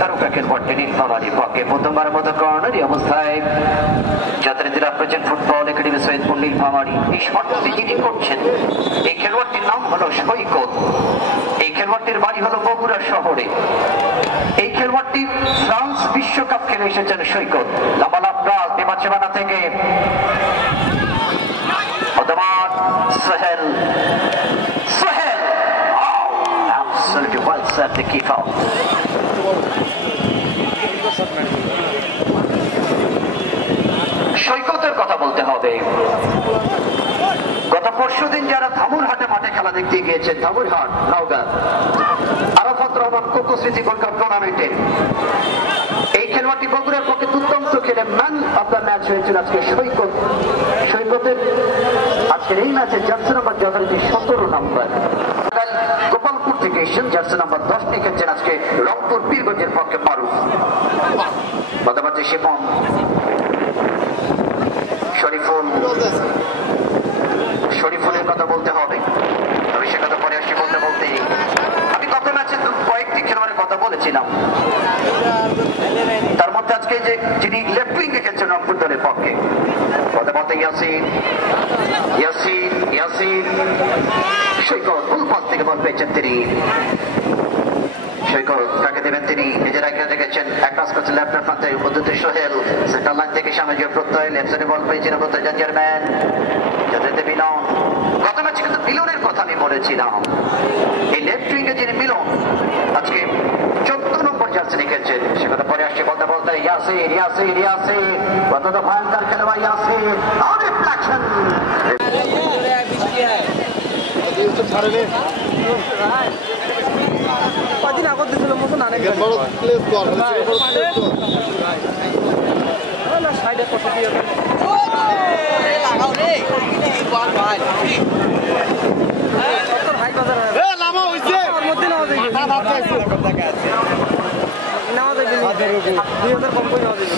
তারকা খেলোয়াড় নীলফামারী পক্ষে প্রথমবারের মতো কর্নারি অবস্থায় জাতীয় জেলা present football academy Saidpur Nilphamari এই শটটি যিনি করছেন এই খেলোয়াড়টির নাম হলো সৈকত। এই খেলোয়াড়টির বাড়ি হলো বগুড়া শহরে। এই খেলোয়াড়টি ফ্রান্স বিশ্বকাপ খেলে এসেছেন সৈকত। লামালাম রাজ দেবাচেবানা থেকে Sohel Sohel absolutely well served the keeper. সৈকতের কথা বলতে হবে। গত পরশুদিন যারা ধামুরহাটে মাঠে খেলা দেখতে গিয়েছেন, ধামুরহাট নওগাঁ আরাফাত রহমান কোকো স্মৃতি গোল্ড কাপ টুর্নামেন্টে এই খেলোয়াড়টি বগুড়ার পক্ষে দুর্দান্ত খেলে ম্যান অব দ্য ম্যাচ হয়েছিল আজকে সৈকত। সৈকতের আজকের এই ম্যাচে জার্সি নাম্বার যথারীতি 17 নম্বর। গোপালপুর থেকে এসেছেন জার্সি নাম্বার 10 নিয়ে খেলছেন আজকে রংপুর পীরগঞ্জের পক্ষে মারুফ। বর্তমানে শিপন শরীফুলের কথা বলতে হবে, তবে সে কথা পরে আসছে বলতে বলতে আমি গত ম্যাচে কয়েকটি খেলোয়াড়ের কথা বলেছিলাম, তার মধ্যে আজকে যে যিনি লেফট উইঙ্গে খেলছেন রংপুর দলের পক্ষে কথা বলতে ইয়াসিন ইয়াসিন ইয়াসিন সৈকত ফুল পাস থেকে বল পেয়েছেন তিনি। সৈকত কাকে দেবেন তিনি নিজের আগে রেখেছেন, এক পাস করছেন লেফটের প্রান্তে উদ্যুত সোহেল সেন্টার লাইন থেকে সামনে যে প্রত্যয় লেফট সাইডে বল পেয়েছেন প্রত্যয় জাঞ্জারম্যান যাতে মিলন। গত ম্যাচে কিন্তু মিলনের কথা আমি বলেছিলাম, এই লেফট উইঙ্গে যিনি মিলন আজকে 14 নম্বর জার্সি খেলছেন সে কথা পরে আসছে বলতে বলতে ইয়াসির ইয়াসির ইয়াসির অত্যন্ত ভয়ঙ্কর খেলোয়াড় ইয়াসির রিফ্লেকশন কদিন আগত দিছিল মতন অনেক সাইডে কত দিয়ে লাগাও রে বল ভাই কত হাই বাজার এ নামা হইছে ওর মধ্যে নামা যাইবে না ভাব চাইছে কথা আছে নামা যাইবে 2000 কম করে নামা যাইবে